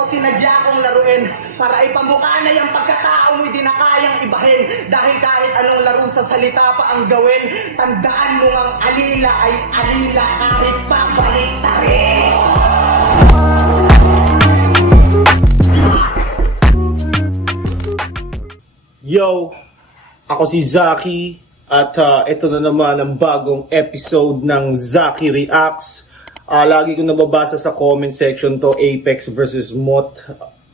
Ito ang sinadya kong laruin para ipamukha na yung pagkatao mo'y di na kayang ibahin. Dahil kahit anong laro sa salita pa ang gawin, tandaan mo ang alila ay alila kahit pabalik na rin. Yo! Ako si Zaki at ito na naman ang bagong episode ng Zaki Reacts. Lagi ko nababasa sa comment section to, Apex versus Mot,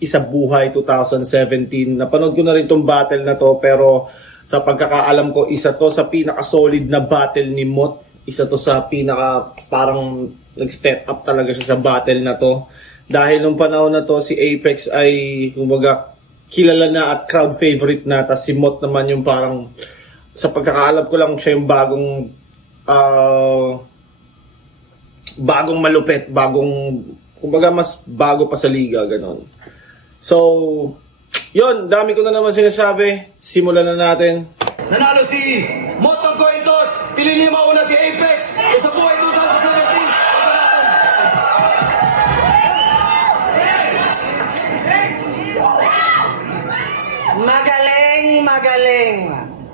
Isa Buhay 2017. Napanood ko na rin tong battle na to, pero sa pagkakaalam ko, isa to sa pinaka-solid na battle ni Mot. Isa to sa parang nag-step up talaga siya sa battle na to. Dahil nung panahon na to, si Apex ay kumbaga kilala na at crowd favorite na, tas si Mot naman yung parang, sa pagkakaalam ko lang, siya yung bagong malupit, kumbaga mas bago pa sa liga, ganon. So, yun, dami ko na naman sinasabi, simulan na natin. Nanalo si Mot ng coin toss, pinili mauna si Apex, Isa Buhay 2017.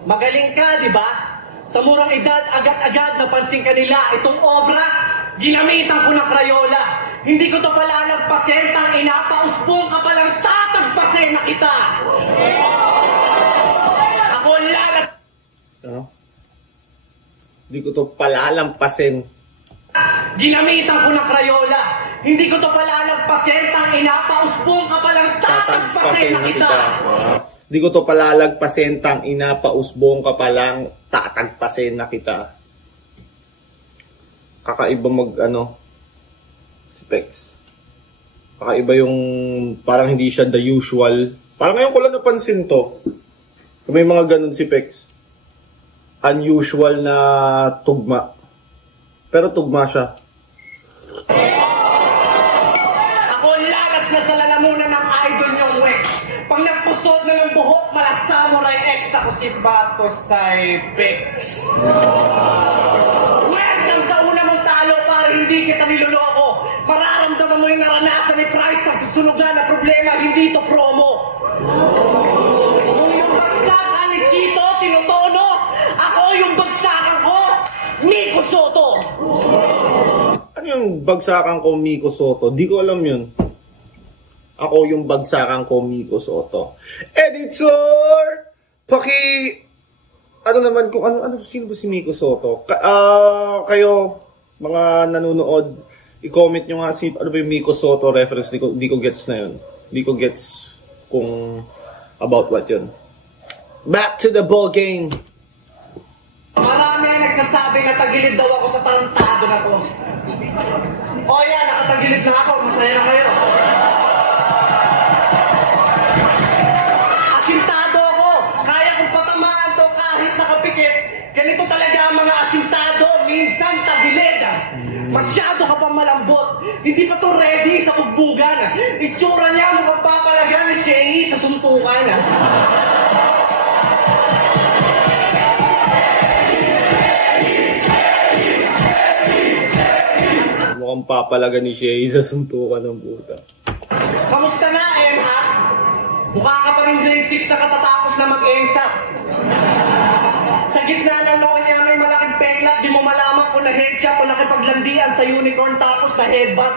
Magaling ka, di ba? Sa murang edad, agad-agad napansin ka nila. Itong obra, ginamitan ko ng Crayola. Hindi ko to palalagpasin, tang inapausbong ka palang tatagpasin na kita. Ako lalas... Ano? Hindi ko to palalampasin. Ginamitan ko ng Crayola. Hindi ko to palalagpasin, tang inapausbong ka palang tatagpasin na kita. Di ko to palalagpasin, tang ina, pausbong ka palang, tatagpasin na kita. Kakaiba specs. Kakaiba yung, parang hindi siya the usual. Parang ngayon ko lang napansin to. May mga ganun si Pex. Unusual na tugma. Pero tugma siya. Ako lalas na sa lalamunan ng idol niyong Wex. Pag nagpusod na ng buhok, mala Samurai X, ako si Bato Cypex. Welcome sa una mong talo para hindi kita niloloko. Mararamdaman mo yung naranasan ni Price sa susunog na problema, hindi to promo. Kung yung bagsakan ni Chito, tinutono, ako yung bagsakan ko, Miko Soto. Ano yung bagsakan ko, Miko Soto? Di ko alam yun. Ako yung bagsakan ko, Miko Soto. Editor! Ano naman kung sino ba si Miko Soto? Kayo, mga nanonood, i-comment nyo nga ano ba yung Miko Soto reference. Di ko gets na yun. Di ko gets kung about what yun. Back to the ball game. Marami ang nagsasabi na tagilid daw ako sa tarantado na to. O yan, nakatagilid na ako. Masaya na kayo. Asintado ako. Kaya kong patamaan to kahit nakapikit. Ganito talaga ang mga asintado. Minsan tagilid. Masyado ka pa malambot. Hindi pa to ready sa bugbugan. Itsura niya mukhang papalaga ni Shay sa suntukan. Mukhang papalaga ni Shay sa suntukan ng puta. Kamusta na, ha? Mukha ka pa rin grade 6 na katatapos na mag-ENSAT. Sa gitna ng noon niya may malaking peklat, di mo malaman kung na-headshot o nakipaglandian sa unicorn tapos na headbutt.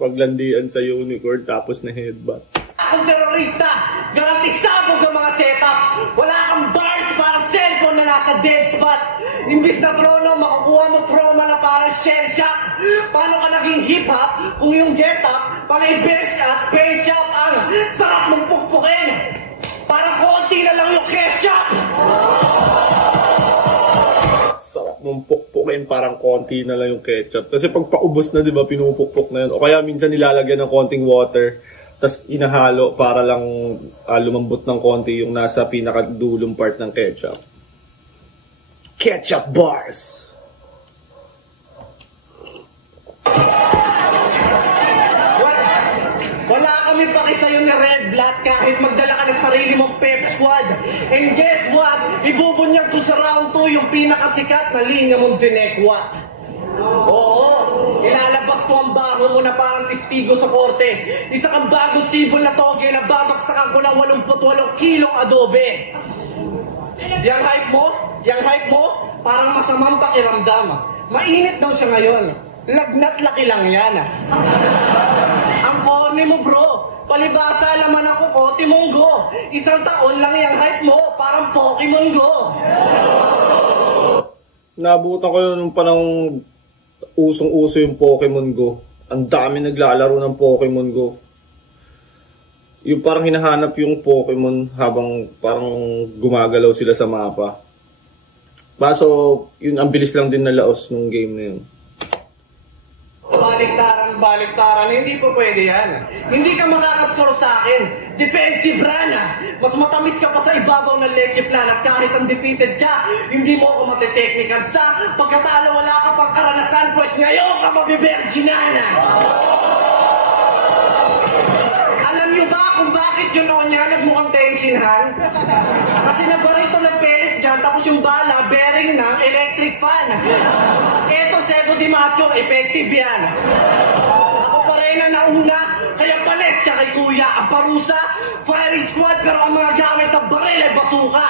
Paglandian sa unicorn tapos na headbutt. Akong terorista, garantisabog ang mga setup. Wala kang bars para cellphone na nasa dead spot. Imbis na trono, makukuha mo trauma na parang shell shock. Paano ka naging hip-hop kung yung get-up, panay bench at paint shop ang sarap mong pukpukin? Parang konti na lang yung ketchup. Sarap mong pukpukin, parang konti na lang yung ketchup. Kasi pag paubos na, di ba, pinupukpuk na yun. O kaya minsan nilalagyan ng konting water, tas inahalo para lang lumambot ng konti yung nasa pinakadulong part ng ketchup. Ketchup bars! Wala kami paki sa'yo na red blood kahit magdala ka ng sarili mong pep squad. And guess what? Ibubunyag ko sa round 2 yung pinakasikat na linya mong dinekwat. Oo, Ilalabas ko ang baho mo na parang testigo sa korte. Isa kang bagong sibol na toge na babaksakan ko ng 88 kilong adobe. Yang hype mo, parang masamang pakiramdam. Mainit daw siya ngayon. Lagnat laki lang yan. Ang corny mo bro. Palibasa laman ako ko, Timonggo. 1 taon lang yung hype mo, parang Pokemon Go. Nabutan ko yun nung panahong usong-uso yung Pokemon Go. Ang dami naglalaro ng Pokemon Go. Yung parang hinahanap yung Pokemon habang parang gumagalaw sila sa mapa. Baso, yun ang bilis lang din na laos nung game na yun. Baliktaran, hindi po pwede yan. Hindi ka makakascore sa akin. Defensive run. Mas matamis ka pa sa ibabaw ng leche plan at kahit undefeated ka, hindi mo ako mateteknikan sa pagkatalo wala ka pang karanasan, pues ngayon ka mabiberginan. Alam niyo ba kung bakit yun noon niya nagmukhang tensionhan? Kasi nabarito ng pellet dyan, tapos yung bala, bearing ng electric fan. Eto, Sebo Di Macho, effective yan. Ako pa rin na nauna, kaya pales ka kay kuya. Ang parusa, firing squad, pero ang mga gamit ng baril ay basuka.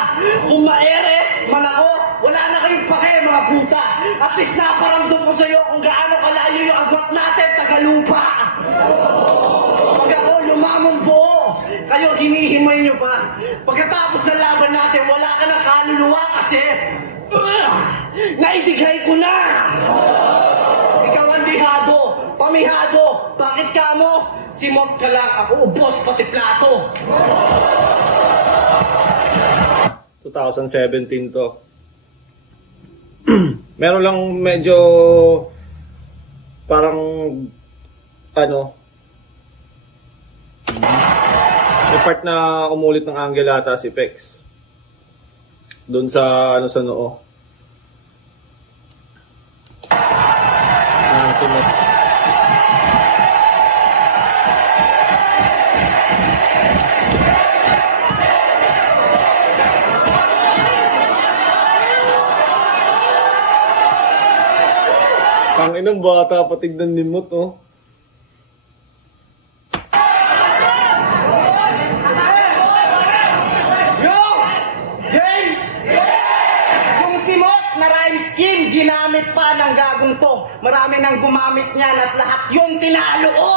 Kung maere, manako, wala na kayong pake, mga puta. At least naparamdam ko sa'yo kung gaano kalayo yung agwat natin, Tagalupa. Pag ako lumamong buo, kayo hinihimay nyo pa. Pagkatapos ng laban natin, wala ka ng kaluluwa kasi naidigay ko na. Ikaw ang dihado, pamihado. Bakit ka mo? Simot ka lang, ako ubos pati plato. 2017 to. Meron lang medyo parang may part na umulit ng angle ata si Pex. Doon sa sa noo. Simot. Tanginang bata, patignan ni Mot, oh. Ginamit pa ng gagong to. Marami nang gumamit niyan at lahat yung tinalo ko.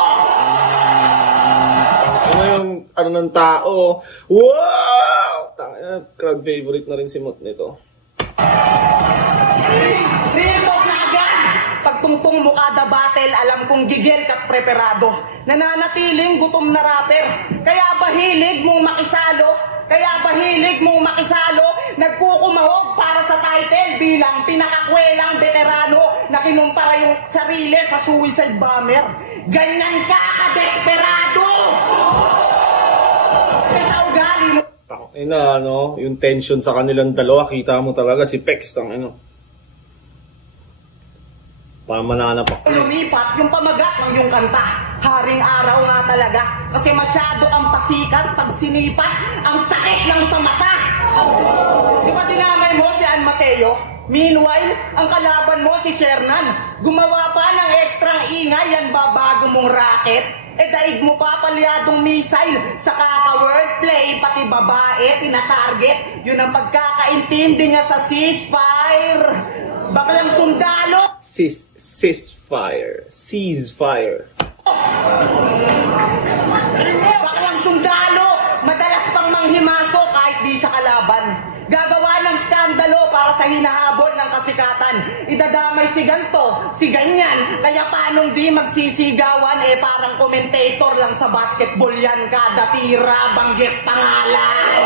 Ano yung ng tao? Wow! Crowd favorite na rin si Mot nito. Rito na agad! Pagtungtong mo kada battle, alam kong gigil ka preparado. Nananatiling gutom na rapper. Kaya ba hilig mong makisalo? Nagkukumahog para sa title bilang pinakakwelang veterano na kinumpara yung sarili sa suicide bomber. Ganyan ka ka-desperado! Kasi sa ugali mo... Yung tension sa kanilang dalawa, kita mo talaga si Pex, pamananap ako. Lumipat yung pamagat ng yung kanta. Haring araw nga talaga. Kasi masyado ang pasikat pag sinipat. Ang sakit lang sa mata. Di ba dinamay mo si An Mateo? Meanwhile, ang kalaban mo si Shernan. Gumawa pa ng ekstrang ingay yan babago mong racket. Daig mo pa palyadong missile. Sa kaka-wordplay, pati babae, tinatarget. Yun ang pagkakaintindi niya sa ceasefire. Baklang sundalo! Ceasefire. Baklang sundalo! Madalas pang manghimaso kahit di siya kalaban. Gagawa ng skandalo para sa hinahabol ng kasikatan. Idadamay si ganto, si ganyan. Kaya paanong di magsisigawan, parang commentator lang sa basketball yan. Kada tira, banggit pangalan.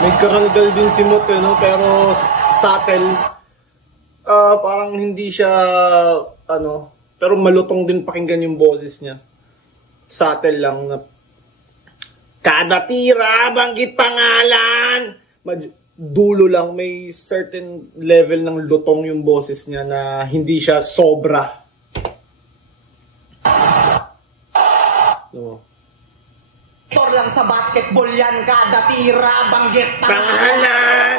May karangal din si Mot, pero subtle. Parang hindi siya, pero malutong din pakinggan yung boses niya. Subtle lang na, kada tira, banggit pangalan. Dulo lang, may certain level ng lutong yung boses niya na hindi siya sobra. Lang sa basketball yan, kada tira, banggit pangalan.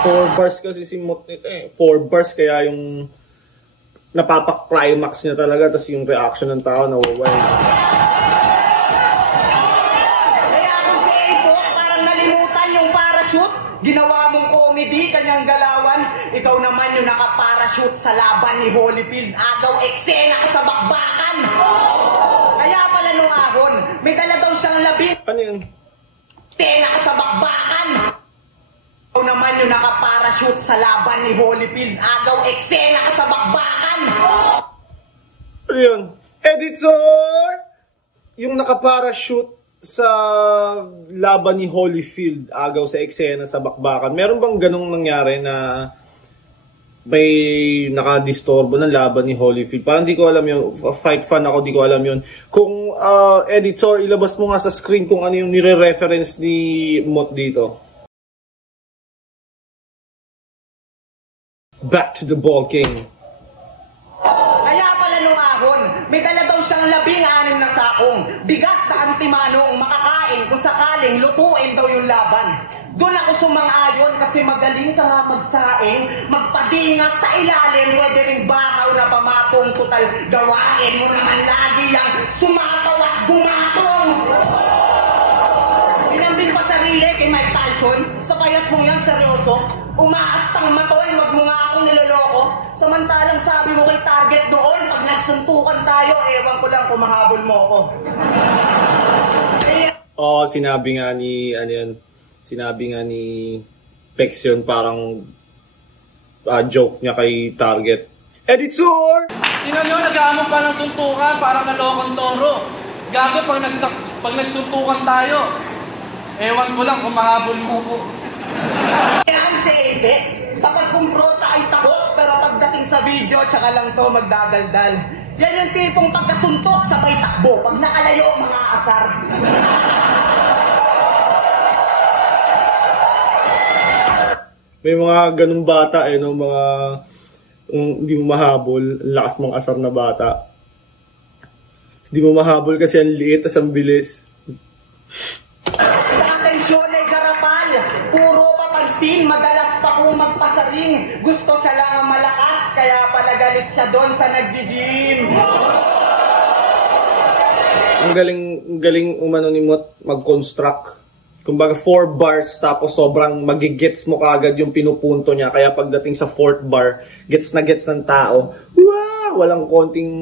4 bars kasi si Mot nito eh. 4 bars kaya yung napapak-climax niya talaga, tapos yung reaction ng tao nawawala. Kaya kung si Apo, parang nalimutan yung parachute, ginawa mong comedy, kanyang galawan, ikaw naman yung nakaparachute sa laban ni Holyfield, agaw eksena ka sa bakbakan. Kaya pala nung ahon, may dala daw siyang labing. Ano yun? Eksena ka sa bakbakan. Ikaw naman yung nakaparachute sa laban ni Holyfield, agaw eksena ka sa bakbakan. Ano yun? Editor! Yung nakaparachute sa laban ni Holyfield, agaw sa eksena sa bakbakan. Meron bang ganong nangyari na may nakadistorbo ng laban ni Holyfield? Parang di ko alam yun. Fight fan ako, di ko alam yun. Kung editor, ilabas mo nga sa screen kung ano yung nire-reference ni Mot dito. Back to the ball game. Kaya pala nung ahon, may dala daw siyang 16 na sakong bigas na antimanong makakain kung sakaling lutuin daw yung laban. Doon ako sumang-ayon kasi magaling ka nga magsaing, magpadingas sa ilalim, pwede rin bakaw na pamatong total. Gawain mo naman lagi yung sumapaw at gumatong. Pinambil pa sarili kay Mike Tyson, sa payat mong yan seryoso, umaastang matol, wag mo nga akong niloloko. Samantalang sabi mo kay target doon, pag nagsuntukan tayo, ewan ko lang kung mahabol mo ako. Sinabi nga ni, ano yun, sinabi nga ni Pex yun, parang joke niya kay target. Editor! Tingnan nyo, nag-aamon pa ng suntukan, parang nalokong toro. Gago, pag nagsuntukan tayo, ewan ko lang kung mahabol mo ko. Yan si Apex, sa pagkumprota ay takot, pero pagdating sa video, tsaka lang to magdadaldal. Yan yung tipong pagkasuntok, sabay takbo, pag nakalayo, mga asar. May mga ganung bata no, mga hindi mo mahabol, lakas mong asar na bata. Hindi mo mahabol kasi ang liit at ang bilis. Sa atensyon ay garapal, puro papansin, madalas pa kung magpasaring. Gusto siya lang ang malakas, kaya pala galit siya doon sa nag-gym. Ang galing umano ni Mot mag-construct. Kumbaga 4 bars tapos sobrang magigets mo kaagad yung pinupunto niya. Kaya pagdating sa 4th bar, gets na gets ng tao. Wow! Walang konting...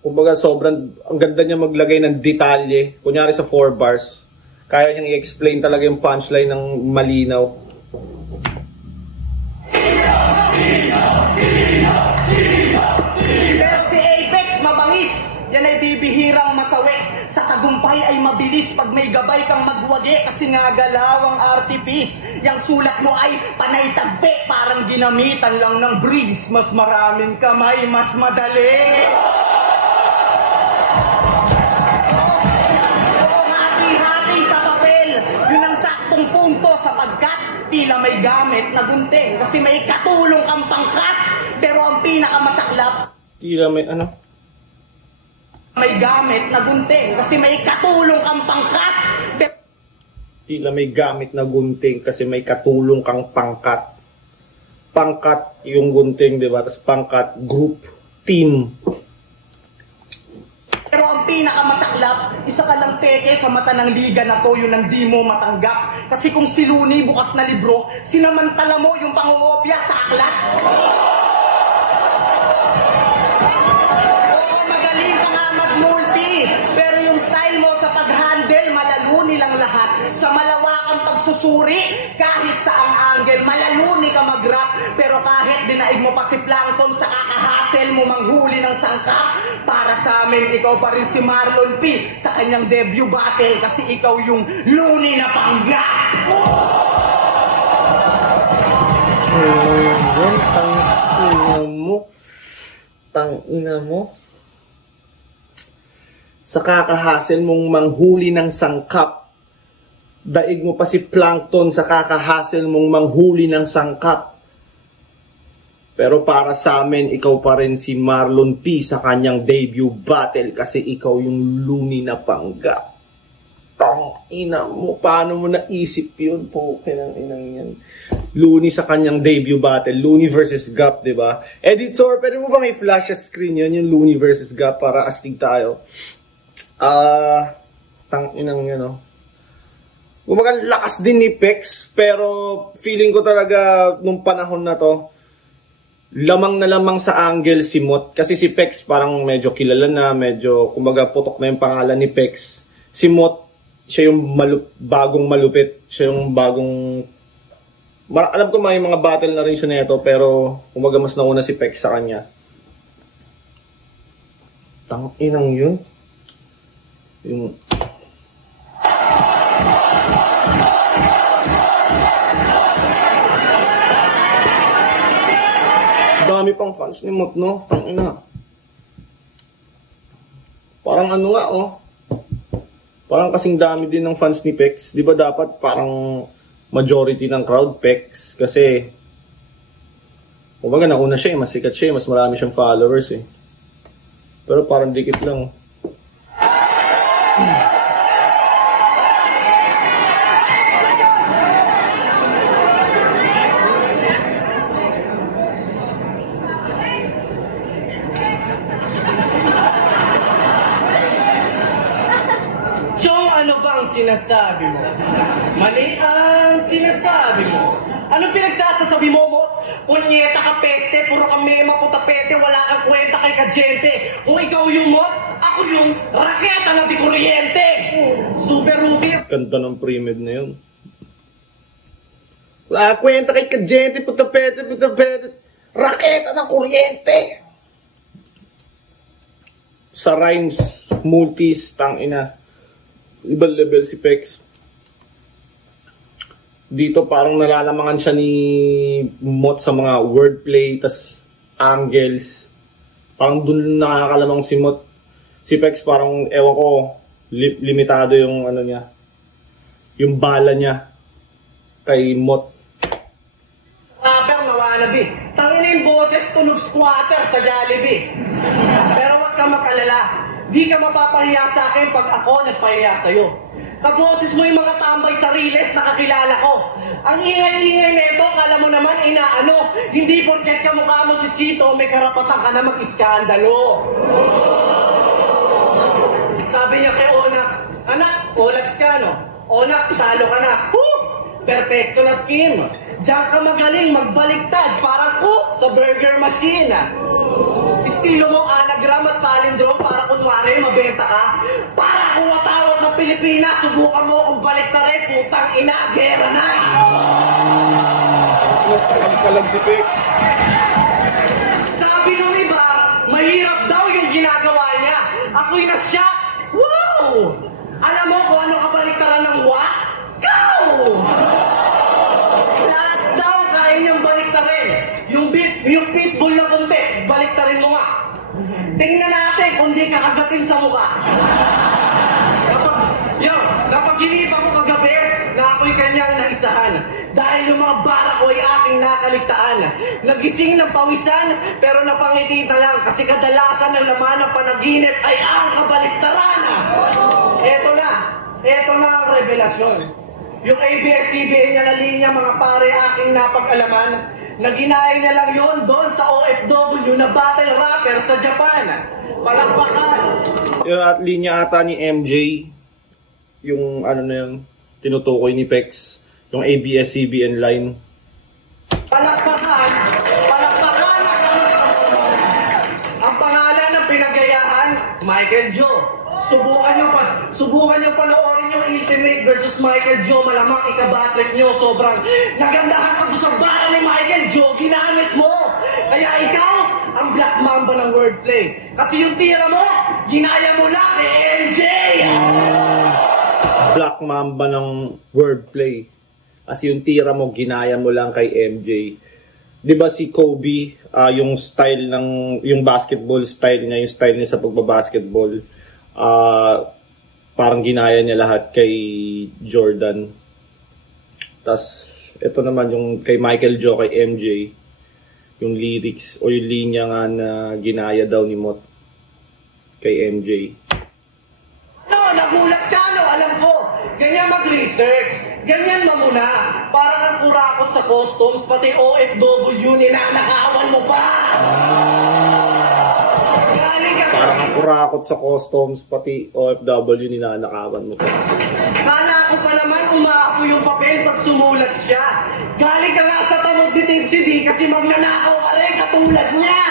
Kumbaga sobrang... Ang ganda niya maglagay ng detalye. Kunyari sa 4 bars. Kaya niyang i-explain talaga yung punchline ng malinaw. Pero si Apex mabangis, yan ay bibihirang masawi. Sa tagumpay ay mabilis pag may gabay kang magwagi kasi nga galawang artipis. Yang sulat mo ay panay tagpe, parang ginamitan lang ng breeze. Mas maraming kamay, mas madali. Hati-hati sa papel, yun ang saktong punto sapagkat tila may gamit na gunting kasi may katulong kang pangkat. Pero ang pinakamasaklap, Tila may ano? may gamit na gunting kasi may katulong kang pangkat. Tila may gamit na gunting kasi may katulong kang pangkat. Pangkat yung gunting, di ba? Tapos pangkat, group, team. Pero ang pinakamasaklap, isa ka lang peke sa mata ng liga na to, yun ang di mo matanggap. Kasi kung si Looney bukas na libro, sinamantala mo yung pangungopya sa aklat. Oo, magaling ka nga mag-multi, pero yung style mo sa pag-handle, malaluni lang lahat. Sa malawakang pagsusuri, kahit sa ang angle, malaluni ka mag-rap. Pero kahit dinaig mo pa si Plankton sa kakahasel mo manghuli ng sangkap, para sa amin, ikaw pa rin si Marlon P. sa kanyang debut battle kasi ikaw yung Looney na panggap. Tangina mo. Sa kakahasel mong manghuli ng sangkap, daig mo pa si Plankton sa kakahasel mong manghuli ng sangkap. Pero para sa amin, ikaw pa rin si Marlon P. sa kanyang debut battle kasi ikaw yung Looney na panggap. ina mo, paano mo naisip yun? Po, kinang inang yan. Looney sa kanyang debut battle, Looney versus Gap, di ba? Editor, pwede mo ba may flash screen yun, yung Looney versus Gap para astig tayo? Tang inang yan, no? Kumaga lakas din ni Pex, pero feeling ko talaga nung panahon na to, lamang na lamang sa angle si Mot. Kasi si Pex parang medyo kilala na, medyo kumaga putok na yung pangalan ni Pex. Si Mot, siya yung bagong malupit. Siya yung bagong... alam ko may mga battle na rin siya neto, pero kumaga mas nauna si Pex sa kanya. Tang-inang yun. Yung... Dami pang fans ni Mot, no? Tangina. Parang ano nga, oh. Parang kasing dami din ng fans ni Pex. Di ba dapat parang majority ng crowd, Pex? Kasi, kumbaga nauna siya, mas sikat siya, mas marami siyang followers, eh. Pero parang dikit lang. Ano ba ang sinasabi mo? Mali ang sinasabi mo. Anong pinagsasasabi mo, Mot? Punyeta ka peste, puro ka mema putapete, wala kang kwenta kay Kajente. Kung ikaw yung Mot, ako yung raketa na di kuryente. Super rookie. Kanta ng pre-med na yun. Wala kang kwenta kay Kajente, putapete, raketa ng kuryente. Sa rhymes, multis, tangina. Ibang level si Pex. Dito parang nalalamangan siya ni Mot sa mga wordplay, tas angles. Parang dun nakakalamang si Mot. Si Pex parang, ewan ko, limitado yung ano niya. Yung bala niya kay Mot. Rapper na wannabe. Tangina yung boses tunog squatter sa Jollibee. Pero wag ka makalala. Di ka mapapahiya sa akin pag ako nagpahiya sa'yo. Kaboses mo yung mga tambay sa Riles na kakilala ko. Ang ingay-ingay neto, kala mo naman inaano. Hindi porket kamukha mo si Chito, may karapatan ka na mag-iskandalo. Sabi niya kay Onax, anak, Onax ka no? Onax, talo ka na. Perfecto na skin. Diyan ka magaling magbaliktad, parang cook sa burger machine. Estilo mo anagram at palindrome para kunwari mabenta ka. Para kung watawat ng Pilipinas, subukan mo kung baliktarin, putang ina, gera na. Kalag si Pex. Sabi nung iba, mahirap daw yung ginagawa niya. Ako'y na-shock. Wow! Alam mo kung ano kabaliktaran ng wak? Go! Lahat daw kaya niyang baliktarin. Yung pitbull na contest, baliktarin mo nga. Tingnan natin kung di kakagatin sa mukha. Napaginip ako kagabi na ako'y kanyang naisahan. Dahil yung mga bara ko ay aking nakaligtaan. Nagising ng pawisan pero napangiti na lang kasi kadalasan ng laman ng panaginip ay ang kabaliktaran. Eto na ang revelasyon. Yung ABS-CBN niya na linya mga pare aking napag-alaman. Naginaya niya lang yun doon sa OFW na battle rapper sa Japan. Palakpakan. Yung at linya ata ni MJ, yung ano na yun, tinutukoy ni Pex, yung ABS-CBN line. Palakpakan. Ang pangalan ng pinagayahan, Michael Joe. Subukan nyo panoorin yung Ultimate versus Michael Joe. Malamang ikabatrip nyo. Sobrang nagandahan ka sa bara ni Michael Joe. Ginamit mo. Kaya ikaw, ang Black Mamba ng wordplay. Kasi yung tira mo, ginaya mo lang kay MJ. Black Mamba ng wordplay. Kasi yung tira mo, ginaya mo lang kay MJ. Diba si Kobe, yung style ng, yung basketball style niya, yung style niya sa pagbabasketball, parang ginaya niya lahat kay Jordan. Tas ito naman yung kay Michael Joe, kay MJ, yung lyrics o yung linya nga na ginaya daw ni Mot kay MJ. No, nagulat ka no, alam ko. ganyan mag-research, ganyan mamuna. Parang ang kurakot sa customs, pati OFW, ninanakawan mo pa! Parang ang kurakot sa customs, pati OFW, ninanakawan mo pa. Kala ko pa naman umaapo yung papel pag sumulat siya. Galing ka nga sa tamog ni Tipsy D kasi magnanakaw ka rin katulad niya!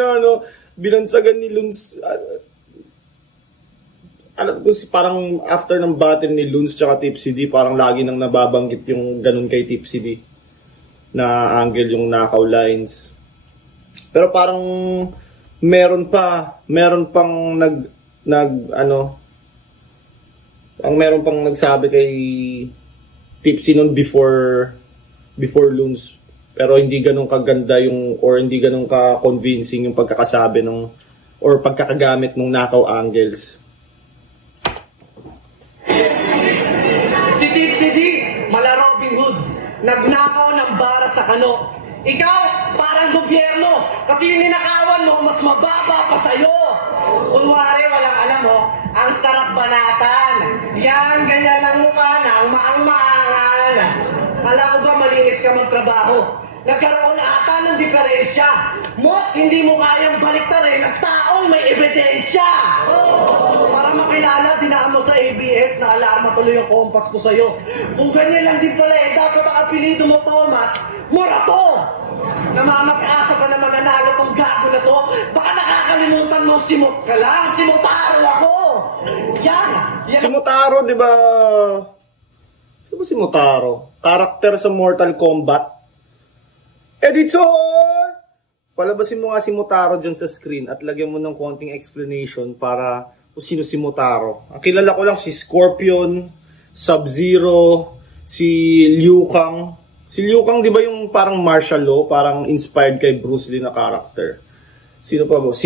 Ano, binansagan ni Luns, alam ko parang after ng battle ni Luns tsaka Tipsy D, parang lagi nang nababanggit yung ganun kay Tipsy D na angle yung knockout lines. Pero parang meron pang meron pang nagsabi kay Tipsy noon before Luns. Pero hindi ganun kaganda or hindi ganun ka-convincing yung pagkakasabi or pagkakagamit ng knockout angles. Si Tipsy D, mala Robin Hood, nagnakaw ng bara sa kano. Ikaw, parang gobyerno, kasi yung ninakawan mo, mas mababa pa sa'yo. Kunwari, walang alam mo, ang sarap banatan. Yan, ganyan ang mukha na, ang maang-maangan. Kala ko ba malinis ka magtrabaho? Nagkaroon ata ng diferensya. Mot, hindi mo kayang baliktarin ang taong may ebidensya. Para makilala, dinaan mo sa ABS na alarma tuloy yung kompas ko sa'yo. Kung ganyan lang din pala dapat ang apelido mo, Thomas, Morato. Namamag-asa pa naman nanalo tong gago na to. Baka nakakalimutan mo, simot ka lang. Simutaro ako. Yan. Si Motaro, di ba? Sino ba si Motaro? Karakter sa Mortal Kombat. Editor! Palabasin mo nga si Motaro dyan sa screen at lagyan mo ng konting explanation para kung sino si Motaro. Ang kilala ko lang si Scorpion, Sub-Zero, si Liu Kang. Si Liu Kang, di ba yung parang martial law, parang inspired kay Bruce Lee na character? Sino pa ba?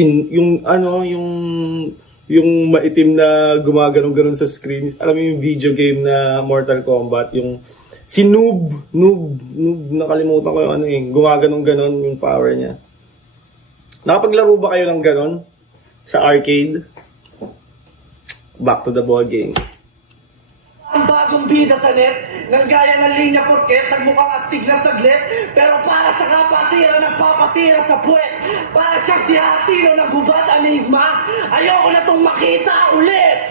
Yung maitim na gumaganon-ganon sa screen. Alam mo yung video game na Mortal Kombat, yung si Noob, nakalimutan ko yung gumaganon-ganon yung power niya. Nakapaglaro ba kayo ng ganon sa arcade? Back to the ball game. Ang bagong bida sa net, nang gaya ng linya porket, nagmukhang astig na saglit, pero para sa kapatira, nagpapatira sa puwet. Para siya si Hatino na gubat anigma, ayoko na itong makita ulit!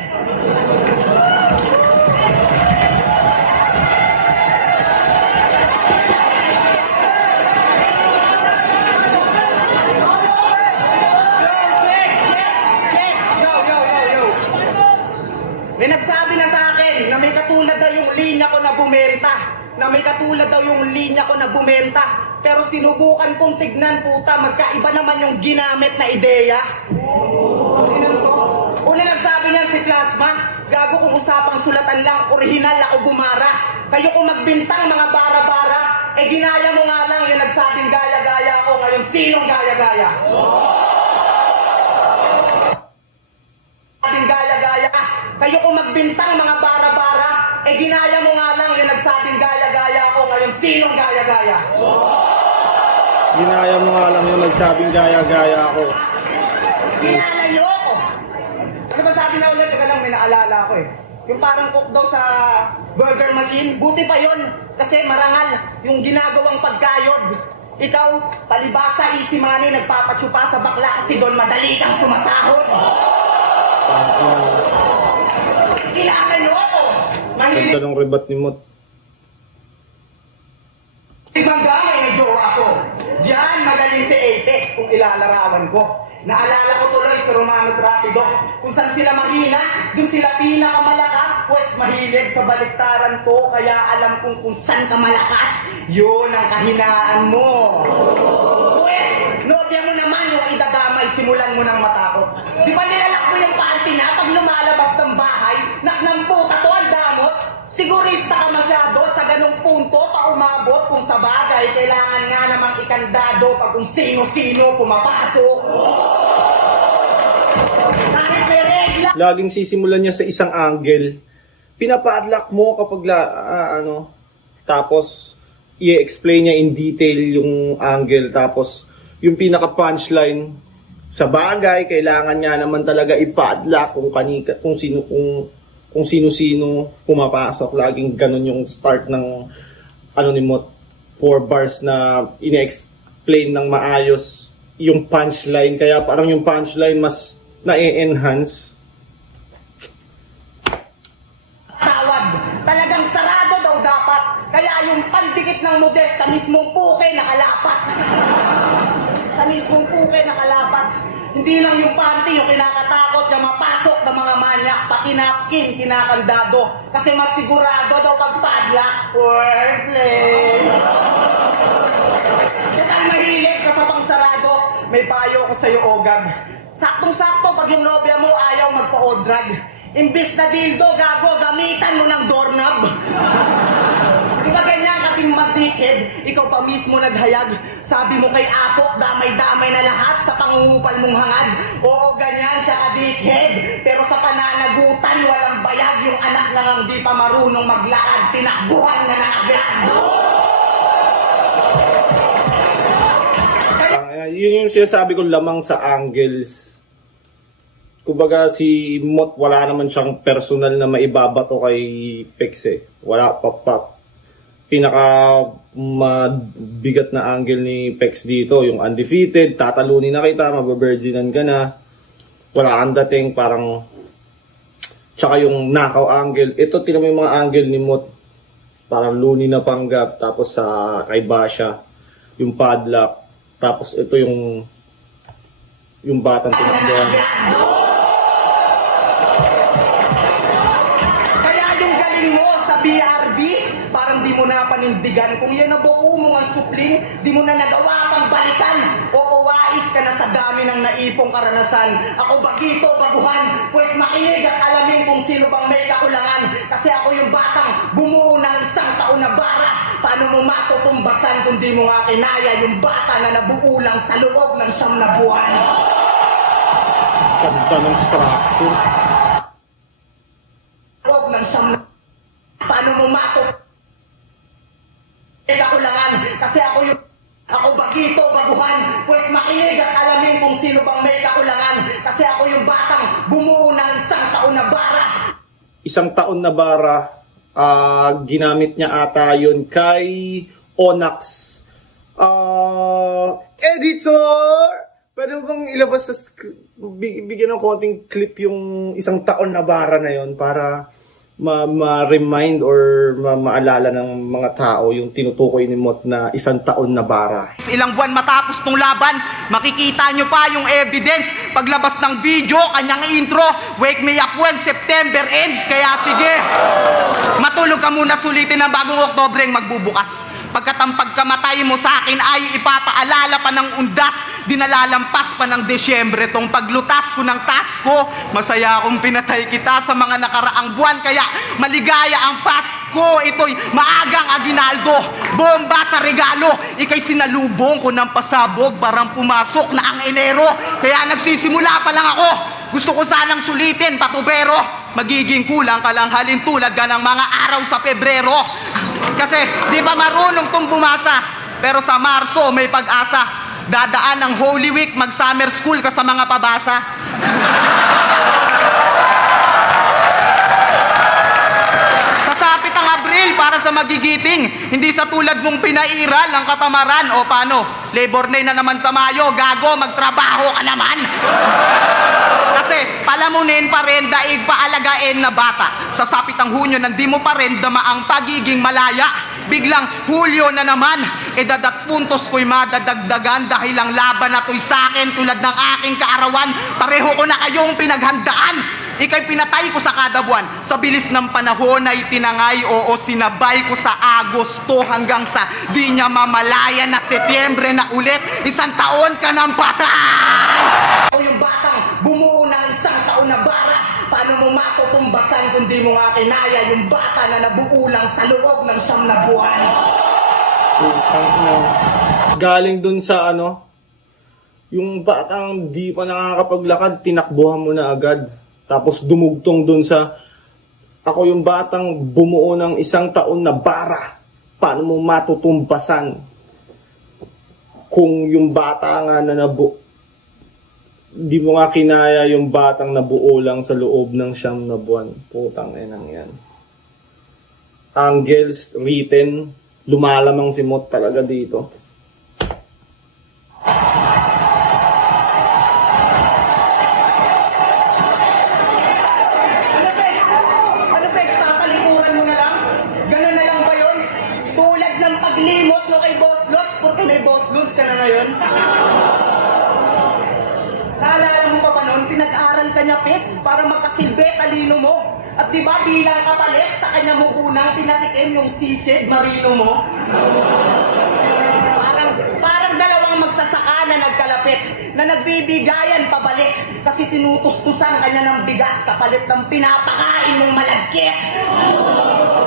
May nagsabi na sa akin na may katulad daw yung linya ko na bumenta. Pero sinubukan kong tignan, puta, magkaiba naman yung ginamit na ideya. Una nagsabi niyan si Plasma, gago kung usapang sulatan lang, orihinal ako gumara. Kayo kung magbintang mga bara-bara, ginaya mo nga lang yung nagsabing gaya-gaya ako, ngayon sinong gaya-gaya? Gaya-gaya. Kayo kung magbintang mga bara-bara, ginaya mo nga lang yung nagsabing gaya-gaya ako, ngayon sinong gaya-gaya? Ginaya mo nga lang yung nagsabing gaya-gaya ako. Ginaya niyo ako. Ano ba sabi na ulit? Teka lang, may naalala ako Yung parang cook daw sa burger machine, buti pa yon kasi marangal yung ginagawang pagkayod. Ikaw, palibasa, easy money, nagpapatsupa sa bakla kasi doon madali kang sumasahod. Kailangan nyo ako. Ganda ng rebat ni Mot. Ibang gamay na jowa ako. Diyan magaling si Apex kung ilalarawan ko. Naalala ko tuloy sa Romano Rapido. Kung saan sila mahina, dun sila pinakamalakas. Pues mahilig sa baliktaran ko, kaya alam kung saan ka malakas. Yun ang kahinaan mo. Pues, nobya mo naman yung idadamay, simulan mo ng matakot. Di ba nilalak mo yung panty niya pag lumalabas ng bahay? Naknamputa to ang damot. Sigurista ka masyado sa ganung punto pa umabot kung sa bagay kailangan nga namang ikandado pag kung sino-sino pumapasok. Kahit may regla. Laging sisimulan niya sa isang angle. Pinapadlock mo kapag tapos i-explain niya in detail yung angle, tapos yung pinaka punchline Sa bagay, kailangan niya naman talaga ipadlock kung sino-sino pumapasok. Laging ganun yung start ng ano ni Mot, 4 bars na ine-explain ng maayos yung punchline. Kaya parang yung punchline mas na-enhance. Tawag, talagang sarado daw dapat. Kaya yung pandikit ng Modest sa mismong puke nakalapat. Sa mismong puke nakalapat. Hindi lang yung panty yung kinakatakot na mapasok ng mga manyak, pati napkin kinakandado. Kasi mas sigurado daw pagpadlock. Wordplay. Total mahilig ka sa pangsarado, may payo ko sa'yo, Ogag. Saktong-sakto pag yung nobya mo ayaw magpa-odrag. Imbis na dildo, gago, gamitan mo ng doorknob. Di ba ganyan kating madikid? Ikaw pa mismo naghayag. Sabi mo kay Apo, damay-damay na lahat sa pangungupal mong hangad. Oo, ganyan siya kadikid. Pero sa pananagutan, walang bayag. Yung anak na nang di pa marunong maglakad, tinakbuhan na agad. Yun yung sinasabi ko, lamang sa angles. Kumbaga si Mot, wala naman siyang personal na maibabato kay Pex eh. Wala pa. Pinaka mabigat na angle ni Pex dito, yung undefeated, tatalunin na kita, mababerginan ka na. Wala kang dating, parang tsaka yung knockout angle. Ito, tinan mo yung mga angle ni Mot. Parang luni na panggap, tapos sa kay Basha, yung padlock. Tapos ito yung batang tinakbuhan. Kaya yung galing mo sa BRB, parang di mo na panindigan. Kung yan nabuo mo ang supling, di mo na nagawa pang balikan. O wais ka na sa dami ng naipong karanasan. Ako bagito, baguhan, pues makinig at alamin kung sino bang may kakulangan. Kasi ako yung batang bumuo ng 1 taon na bara. Paano mo matutumbasan kung di mo nga kinaya yung bata na nabuo lang sa loob ng 9 na buwan? Ganda ng structure. Loob ng 9 na... Paano mo may kakulangan? Kasi ako yung... Ako bagito, baguhan. Pues makinig at alamin kung sino bang may kakulangan. Kasi ako yung batang bumuo ng 1 taon na bara. 1 taon na bara. Ginamit niya ata yun kay Onyx. Editor! Pwede mo bang ilabas sa bigyan ng konting clip yung 1 taon na bara na yun para ma-remind or maalala ng mga tao yung tinutukoy ni Mot na 1 taon na bara. Ilang buwan matapos tong laban, makikita nyo pa yung evidence. Paglabas ng video, kanyang intro, wake me up when September ends. Kaya sige, matulog ka muna at sulitin ang bagong Oktobre'ng magbubukas. Pagkatang pagkamatay mo sa akin ay ipapaalala pa ng undas, dinalalampas pa ng Desyembre. Tong paglutas ko ng tasko, masaya akong pinatay kita sa mga nakaraang buwan. Kaya maligaya ang Pasko, ito'y maagang aginaldo. Bomba sa regalo, ikay sinalubong ko ng pasabog, parang pumasok na ang Enero. Kaya nagsisimula pa lang ako, gusto ko sanang sulitin, patubero. Magiging kulang ka lang halin tulad ka ng mga araw sa Pebrero. Kasi di ba marunong tong bumasa, pero sa Marso may pag-asa. Dadaan ng Holy Week, mag-summer school ka sa mga pabasa. Sasapit ang Abril para sa magigiting, hindi sa tulad mong pinairal ang katamaran. O paano? Labor Day na naman sa Mayo, gago, magtrabaho ka naman. Kasi palamunin pa rin, daig paalagain na bata. Sasapit ang Hunyo, nandi mo pa rin dama ang pagiging malaya. Biglang Hulyo na naman, edadat puntos ko'y madadagdagan. Dahil ang laban na to'y sa'kin tulad ng aking kaarawan. Pareho ko na kayong pinaghandaan. Ika'y pinatay ko sa kada buwan. Sa bilis ng panahon ay tinangay, oo, sinabay ko sa Agosto hanggang sa di niya mamalaya na Setyembre na ulit. 1 taon ka ng patay! Ako yung batang bumuo ng 1 taon na bara. Paano mo matutumbasan kung di mo nga kinaya yung bata na nabuo lang sa loob ng 9 na buwan? Galing dun sa yung batang di pa nakakapaglakad, tinakbuhan mo na agad. Tapos dumugtong dun sa ako yung batang bumuo ng 1 taon na bara. Paano mo matutumbasan kung yung bata nga na Di mo nga kinaya yung batang nabuo lang sa loob ng 9 na buwan. Putang inang yan. Angles written, lumalamang si Mot talaga dito. Ano, Pex? Tatalikuran mo na lang? Ganun na lang ba yun? Tulad ng paglimot no kay Boss Lots, porque may Boss Lots ka na ngayon. Naalala mo pa ba nun? Pinag-aral ka niya, Pex, para magkasilbi, talino mo. At di ba bilang kapalit sa kanya mo unang pinatikim yung sisid marino mo? Parang dalawang magsasaka na nagkalapit, na nagbibigayan pabalik kasi tinutustusan kanya ng bigas kapalit ng pinapakain mong malagkit.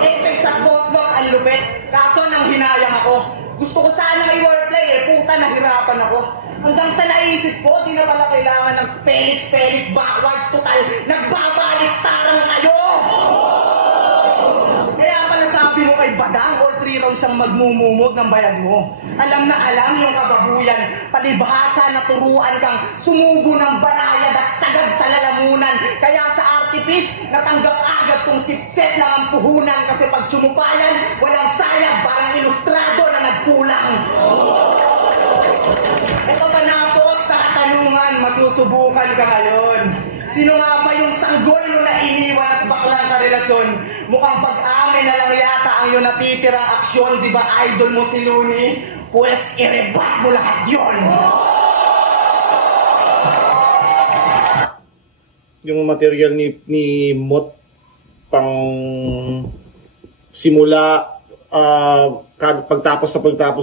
Apex at Boss Lots ang lupit, kaso nang hinayang ako. Gusto ko sana i-wordplay puta nahirapan ako. Hanggang sa naisip ko, di na pala kailangan ng spell-it backwards, total, nagbabalik-tarang kayo! Kaya pala sabi mo kay Badang, all 3 rounds siyang magmumumog ng bayad mo. Alam na alam yung kababuyan, palibhasa na turuan kang sumubo ng banayad at sagad sa lalamunan. Kaya sa artipis, natanggap agad kung sipsep lang ang puhunan kasi pag sumupayan, walang sayang, parang ilustrado na nagkulang. Ito pa napos sa katanungan, masusubukan ka ngayon. Sino nga ba yung sanggol mo na iniwan at baklang karelasyon? Mukhang pag-amin na lang yata ang iyong natitirang aksyon. Di ba idol mo si Looney? Pues i-rebat mo lahat yun. Yung material ni Mot pang simula pagtapos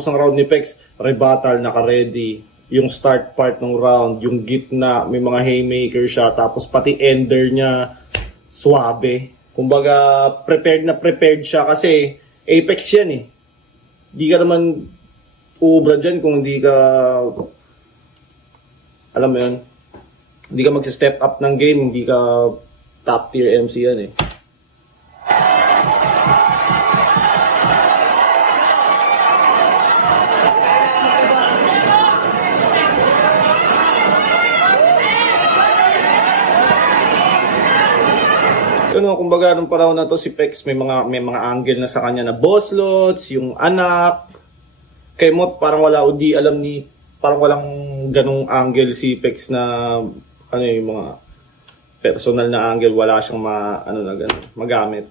ng round ni Pex, rebuttal, naka-ready. Yung start part ng round, yung gitna, may mga haymaker siya, tapos pati ender niya, suabe. Kumbaga, prepared siya kasi Apex yan eh. Di ka naman uubra dyan kung hindi ka, alam mo yun, hindi ka magsi-step up ng game, hindi ka top tier MC yan eh. Kumbaga nung panahon na to si Pex may mga angle na sa kanya na Boss Lots, yung anak. Kay Mot parang wala o di alam ni parang walang ganung angle si Pex na ano yung mga personal na angle, wala siyang magamit.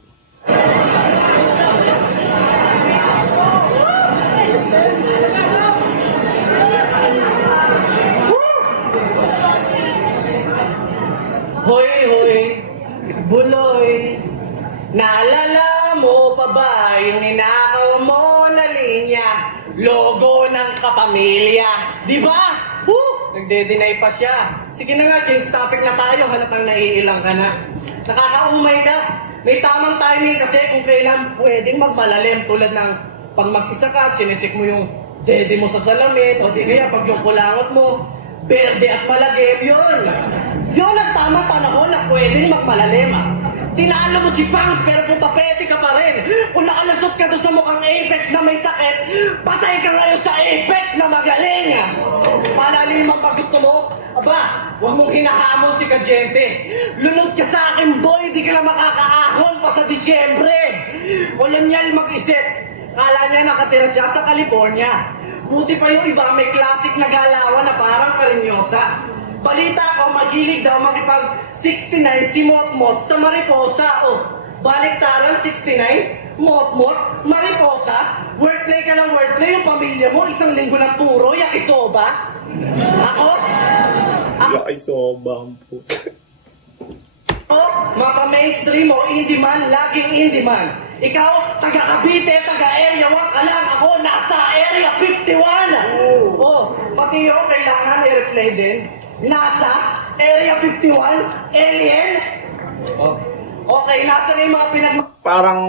Hoy, Buloy, naalala mo pa ba yung ninakaw mo na linya? Logo ng kapamilya, di ba? Nagde-deny pa siya. Sige na nga, change topic na tayo, halatang naiilang ka na. Nakakaumay ka. May tamang timing kasi kung kailan pwedeng magmalalim tulad ng pag mag-isa ka, chinecheck mo yung dede mo sa salamin, o di kaya pag yung kulangot mo, berde at malagim, yun. Yun ang tamang panahon na pwedeng magmalalim. Tinalo mo si Fangs pero putapete ka pa rin. Kung nakalasot ka doon sa mukhang Apex na may sakit, patay ka ngayon sa Apex na magaling. Malalimang pag gusto mo, aba, huwag mong hinahamon si Kajente. Lunod ka sa akin, boy, di ka na makakaahon pa sa Disyembre. Kolonyal mag-isip. Kala niya nakatira siya sa California. Buti pa yung iba may classic na galawan na parang karinyosa. Balita ko, mahilig daw makipag-69 si Mot-Mot sa Mariposa. Baliktaran 69, Mot-Mot, Mariposa. Wordplay ka ng wordplay, yung pamilya mo, isang linggo ng puro, yakisoba. Ako? Yakisoba ang po. Mapa-mainstream mo, indie man, laging indie man. Ikaw, taga-Cavite, taga-area 1 ka lang. Ako, nasa area 51. Pati yun, kailangan i-replay din. Nasa area 51, alien. Okay, nasa na yung mga parang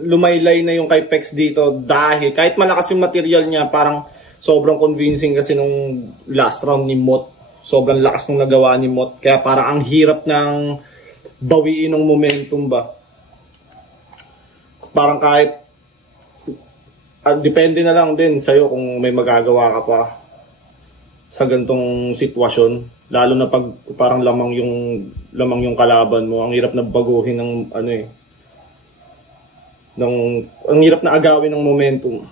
lumaylay na yung kay Pex dito dahil kahit malakas yung material niya, parang sobrang convincing kasi nung last round ni Mot. Sobrang lakas nung nagawa ni Mot. Kaya parang ang hirap ng bawiin ng momentum ba. Parang kahit depende na lang din sa'yo kung may magagawa ka pa sa gantong sitwasyon. Lalo na pag parang lamang yung kalaban mo, ang hirap na baguhin ng ang hirap na agawin ng momentum.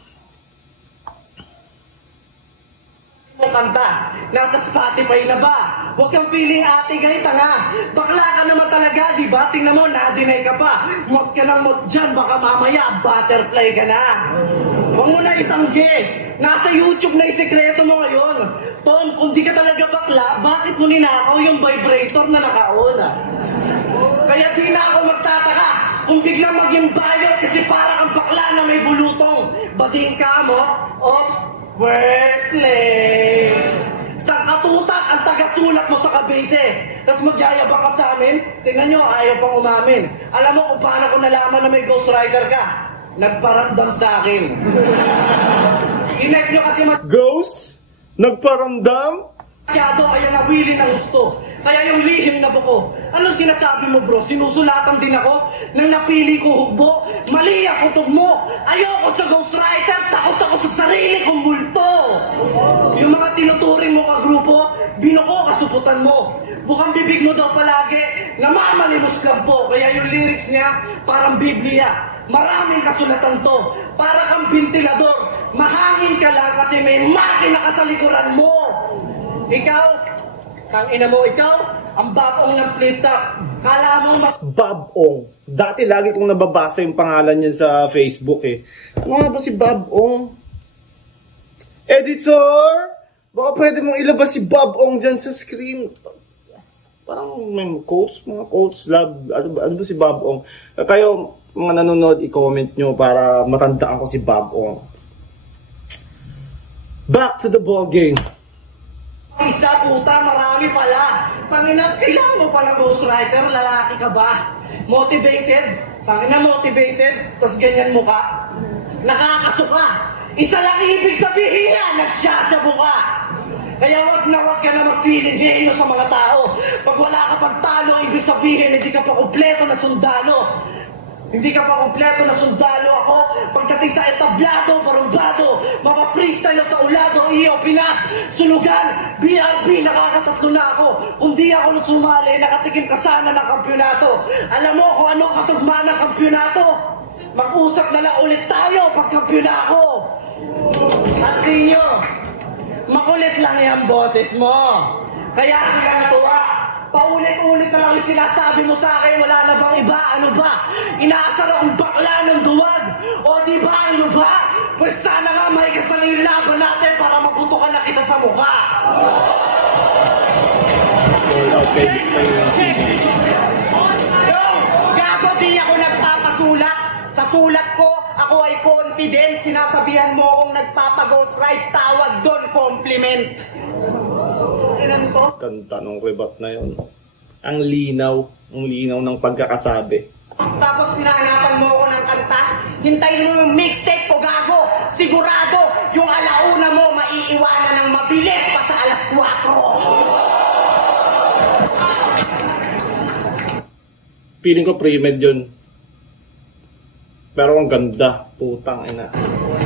Kanta, nasa Spotify na ba? Huwag kang feeling ate ganita nga. Bakla ka naman talaga, di ba? Tingnan mo, na-deny ka pa. Huwag ka lang dyan, baka mamaya butterfly ka na. Huwag mo na itanggi. Nasa YouTube na yung sekreto mo ngayon. Tom, kung di ka talaga bakla, bakit mo ninakaw yung vibrator na naka-on? Kaya di na ako magtataka kung biglang maging bayot kasi para kang bakla na may bulutong. Bading ka mo, oops, wordplay. Sangkatutak ang tagasulat mo sa Cavite. Tapos magyayabang ka sa amin. Tingnan nyo, ayaw pang umamin. Alam mo kung paano ko nalaman na may ghostwriter ka? Nagparamdam sa akin. Inek nyo kasi Ghosts? Nagparamdam? masyado kaya nawili ng gusto. Kaya yung lihim na buko. Anong sinasabi mo bro? Sinusulatan din ako nang napili ko hugbo. Mali ang kutob mo. Ayoko sa ghostwriter. Takot ako sa sarili kong multo. Yung mga tinuturing mo ka grupo, binuko kasuputan mo. Bukang bibig mo daw palagi, namamalimos ka po. Kaya yung lyrics niya, parang Biblia. Maraming kasulatan to. Para kang ventilador. Mahangin ka lang kasi may makina ka sa likuran mo. Ikaw, tangina mo, ikaw, ang babong ng flip top. Kala mo Bob Ong. Dati lagi kong nababasa yung pangalan niya sa Facebook eh. Ano nga ba si Bob Ong? Editor! Baka pwede mong ilabas si Bob Ong dyan sa screen. Parang may quotes, mga quotes, love. Ano ba si Bob Ong? Kayo, mga nanonood, i-comment nyo para matandaan ko si Bob Ong. Back to the ball game. Isa puta, marami pala. Pangina, kailangan mo pa ng ghostwriter, lalaki ka ba? Motivated? Pangina, motivated? Tapos ganyan mo ka? Nakakasuka. Isa lang ibig sabihin niya, nagsasabu ka. Kaya wag ka na mag-feeling ngayon sa mga tao. Pag wala ka pang talo, ibig sabihin, hindi ka pa kompleto na sundalo. Hindi ka pa kompleto na sundalo ako. Pagdating sa etablado, barumbado, mapa-freestyle sa ulado, iyo, Pinas, Sulugan, BRB, nakakatatlo na ako. Kung di ako sumali, nakatikim ka sana ng kampyonato. Alam mo kung ano katugmaan ng kampyonato? Mag-usap na lang ulit tayo pag kampyona ako. At sinyo, makulit lang yung boses mo. Kaya sila natuwa. Paulit-ulit na lang yung sinasabi mo sa akin, wala na bang iba? Ano ba? Inaasar akong bakla ng duwag. O di ba ang luba? Pues sana nga may kasaling laban natin para maputukan na kita sa mukha. Yo, gago, di ako nagpapasulat. Sa sulat ko, ako ay confident. Sinasabihan mo akong nagpapag-ghostwrite. Tawag doon, compliment. Ilan to? Kanta nung rebat na yon. Ang linaw ng pagkakasabi. Tapos sinahanapan mo ako ng kanta. Hintayin mo yung mixtape ko, gago. Sigurado, yung alauna mo maiiwanan ng mabilis pa sa alas 4. Feeling ko pre-med yun. Pero ang ganda, putang ina.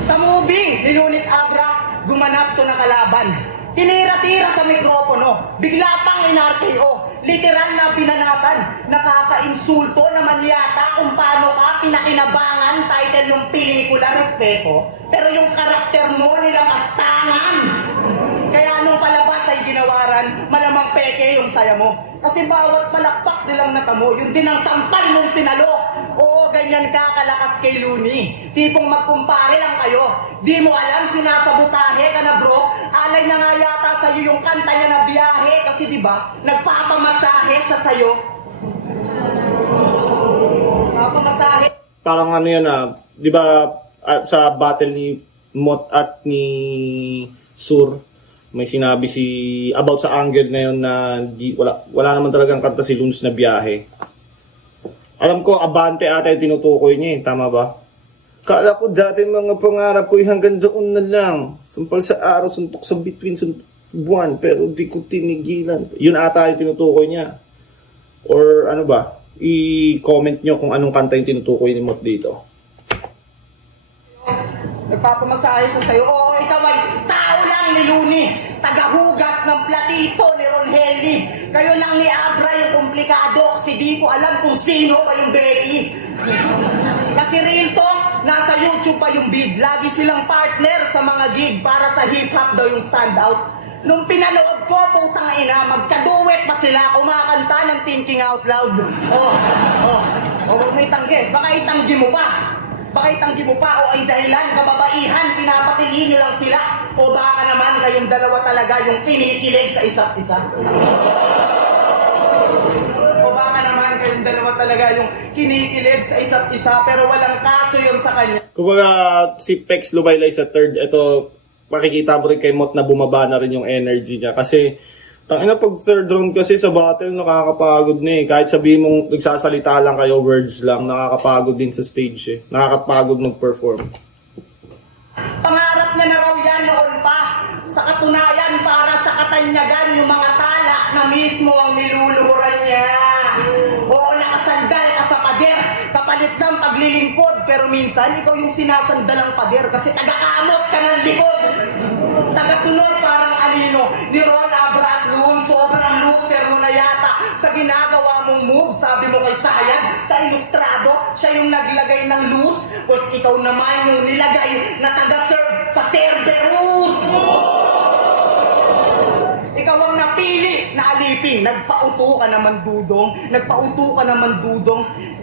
Sa movie, ni Lunit Abra, gumanap to na kalaban. Tinira-tira sa mikropono, bigla pang in-RKO. Literal na pinanatan, nakaka-insulto naman yata kung paano ka pinakinabangan title ng pelikula, respeto. Pero yung karakter mo nilapastangan. Kaya nung palabas ay ginawaran, malamang peke yung saya mo. Kasi bawat palakpak nilang natamo, yun din ang sampal mong sinalo. Oo, ganyan ka kalakas kay Looney. Tipong magkumpare lang kayo. Di mo alam, sinasabutahe ka na bro. Alay na nga yata sa'yo yung kanta niya na biyahe. Kasi diba, nagpapamasahe siya sa'yo. Nagpapamasahe. Parang ano yan di ba sa battle ni Mot at ni Sur, may sinabi about sa angle na yun na wala naman talagang kanta si Luns na biyahe. Alam ko, Abante ata yung tinutukoy niya eh. Tama ba? Kala ko dati mga pangarap ko hanggang doon na lang. Sampal sa araw, suntok sa bituin, suntok buwan. Pero di ko tinigilan. Yun ata yung tinutukoy niya. Or ano ba? I-comment nyo kung anong kanta yung tinutukoy ni Mot dito. Nagpapamasahe siya sa'yo. Oo, ikaw ay tao lang ni Luni. Tagahugas ng platito ni Ronhelli. Kayo lang ni Abra yung komplikado kasi di ko alam kung sino pa yung Becky. Kasi real talk, nasa YouTube pa yung bid. Lagi silang partner sa mga gig para sa hip-hop daw yung standout. Nung pinanood ko, putang ina, magkaduet pa sila, kumakanta ng Thinking Out Loud. Huwag may tanggi. Baka itanggi mo pa. O ay dahilan, kababaihan, pinapatili nyo lang sila. O baka naman kayong dalawa talaga yung kinikilig sa isa't isa. Pero walang kaso yun sa kanya. Kumbaga, si Pex lumaylay sa third, ito, makikita mo rin kay Mot na bumaba na rin yung energy niya. Kasi, tangina pag third round kasi sa battle, nakakapagod na eh. Kahit sabihin mong nagsasalita lang kayo, words lang, nakakapagod din sa stage eh. Nakakapagod mag-perform. Pangarap niya na raw yan noon pa. Sa katunayan, para sa katanyagan, yung mga tala na mismo ang niluluhuran niya. Oo, nakasandal ka sa pader, kapalit ng paglilingkod. Pero minsan, ikaw yung sinasandal ang pader kasi taga-amot ka ng likod. Taga-sunod parang alino. Ni Ron, Abra at Loon, sobrang loser mo na yata sa ginagawa mong move. Sabi mo kay Sayad, sa ilustrado, siya yung naglagay ng loose. Pues ikaw naman yung nilagay na taga-serve sa Cerberus. Ikaw ang napili na alipin. Nagpauto ka naman dudong.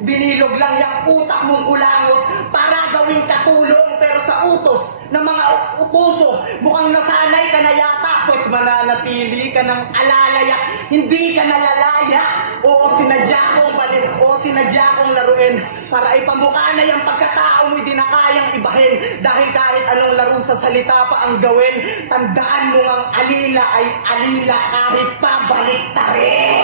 Binilog lang yung utak mong ulangot para gawing katulong. Pero sa utos ng mga utuso, mukhang nasanay ka na yata. Pues mananatili ka ng alalaya. Hindi ka nalalaya. Oo, sinadya kong laruin para ipamukha na yung pagkatao mo'y di na kayang ibahin. Dahil kahit anong laro sa salita pa ang gawin, tandaan mo ang alila ay alila kahit pabalik tarin.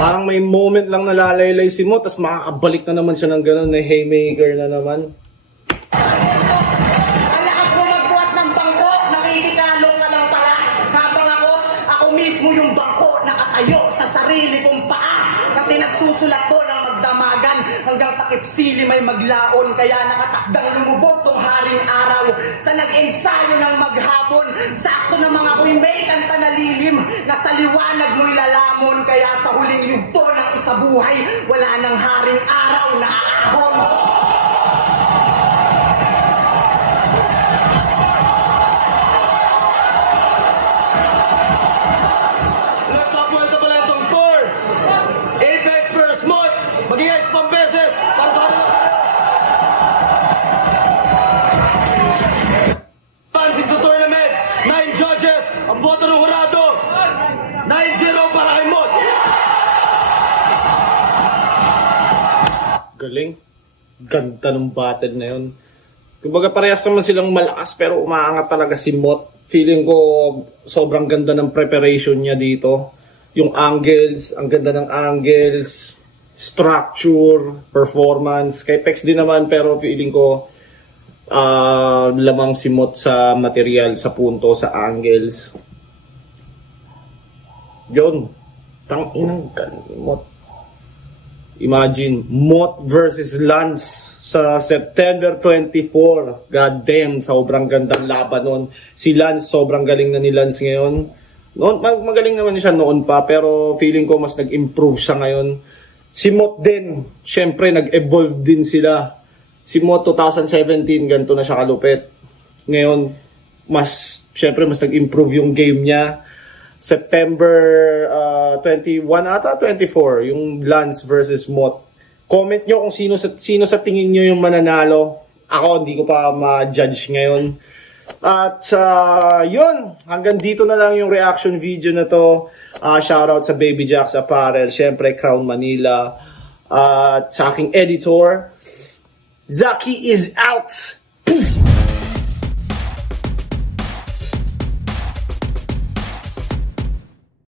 Parang may moment lang nalalaylay si Mo, tapos makakabalik na naman siya ng gano'n na haymaker na naman. Ang lakas mo magbuhat ng bangko, nakikikalong ka lang pala. Habang ako mismo yung bangko nakatayo sa sarili kong paa. Kasi nagsusulat ko ng magdamagan hanggang takip-sili may maglaon. Kaya nakatakdang lumubog tong haring araw. Sa nag-ensayo ng maghapon, sakto na mga ako'y may kanta na lilim na sa liwanag mo'y lalamon. Kaya sa huling yugto ng isabuhay, wala nang haring araw na aahon. Nagpapuwenta pala itong 4. Apex vs. Mot. Mag-iayos pang beses para sa pansin sa tournament. 9 judges. Ang boto ng hurado. 9-0 para kay Mot. Galing. Ganda ng battle na yun. Kumbaga parehas naman silang malakas pero umaangat talaga si Mot. Feeling ko sobrang ganda ng preparation niya dito. Yung angles, ang ganda ng angles, structure, performance. Kay Pex din naman pero feeling ko lamang si Mot sa material, sa punto, sa angles. Yun. Tanginang galing Mot. Imagine, Mot versus Lance sa September 24. God damn, sobrang gandang laban nun. Si Lance, sobrang galing na ni Lance ngayon. Noon, magaling naman siya noon pa, pero feeling ko mas nag-improve siya ngayon. Si Mot din, syempre nag-evolve din sila. Si Mot 2017, ganito na siya kalupit. Ngayon, syempre mas nag-improve yung game niya. September 21 ata 24 yung Lance versus Mot. Comment nyo kung sino sa tingin nyo yung mananalo. Ako hindi ko pa ma-judge ngayon. At yun, hanggang dito na lang yung reaction video na to. Shoutout sa Baby Jacks Apparel, syempre Crown Manila, at sa aking editor. Zaki is out. Poof!